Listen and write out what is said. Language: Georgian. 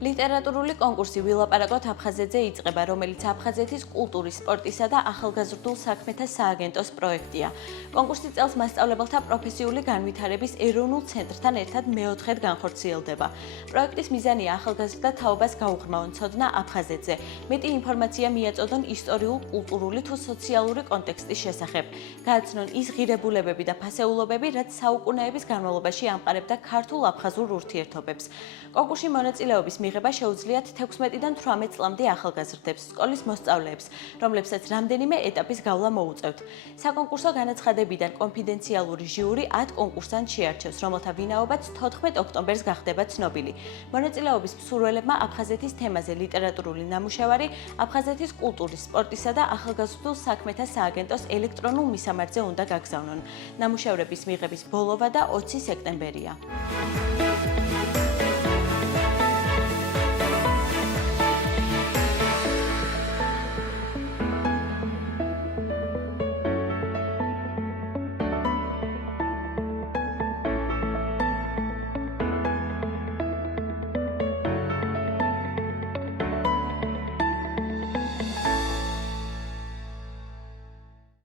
ლიტერატურული კონკურსი ვილაპარაკოთ აფხაზეთზე იწყება, რომელიც აფხაზეთის კულტურის, სპორტისა და ახალგაზრდულ საქმეთა სააგენტოს პროექტია. კონკურსი წელს მასწავლებელთა პროფესიული განვითარების ეროვნულ ცენტრთან ერთად მეოთხედ განხორციელდება. პროექტის მიზანია ახალგაზრდა თაობას გაუღრმავონ ცოდნა აფხაზეთზე, მეტი ინფორმაცია მიაწოდონ ისტორიულ, კულტურული თუ სოციალური კონტექსტის შესახებ, გააცნონ ის ღირებულებები და ფასეულობები, რაც საუკუნეების განმავლობაში ამყარებდა ქართულ-აფხაზურ ურთიერთობებს. კონკურსში მონაწილეობის მიღება შეუძლიათ 16-დან 18 წლამდე ახალგაზრდებს, სკოლის მოსწავლეებს, რომლებსაც რამდენიმე ეტაპის გავლა მოუწევთ. საკონკურსო განაცხადებიდან კონფიდენციალური ჟიური 10 კონკურსანტს შეარჩევს, რომელთა ვინაობაც 14 ოქტომბერს გახდება ცნობილი. მონაწილეობის მსურველებმა აფხაზეთის თემაზე ლიტერატურული ნამუშევარი აფხაზეთის კულტურის, სპორტისა და ახალგაზრდულ საქმეთა სააგენტოს ელექტრონულ მისამართზე უნდა გაგზავნონ. ნამუშევრების მიღების ბოლოვა და 20 სექტემბერია.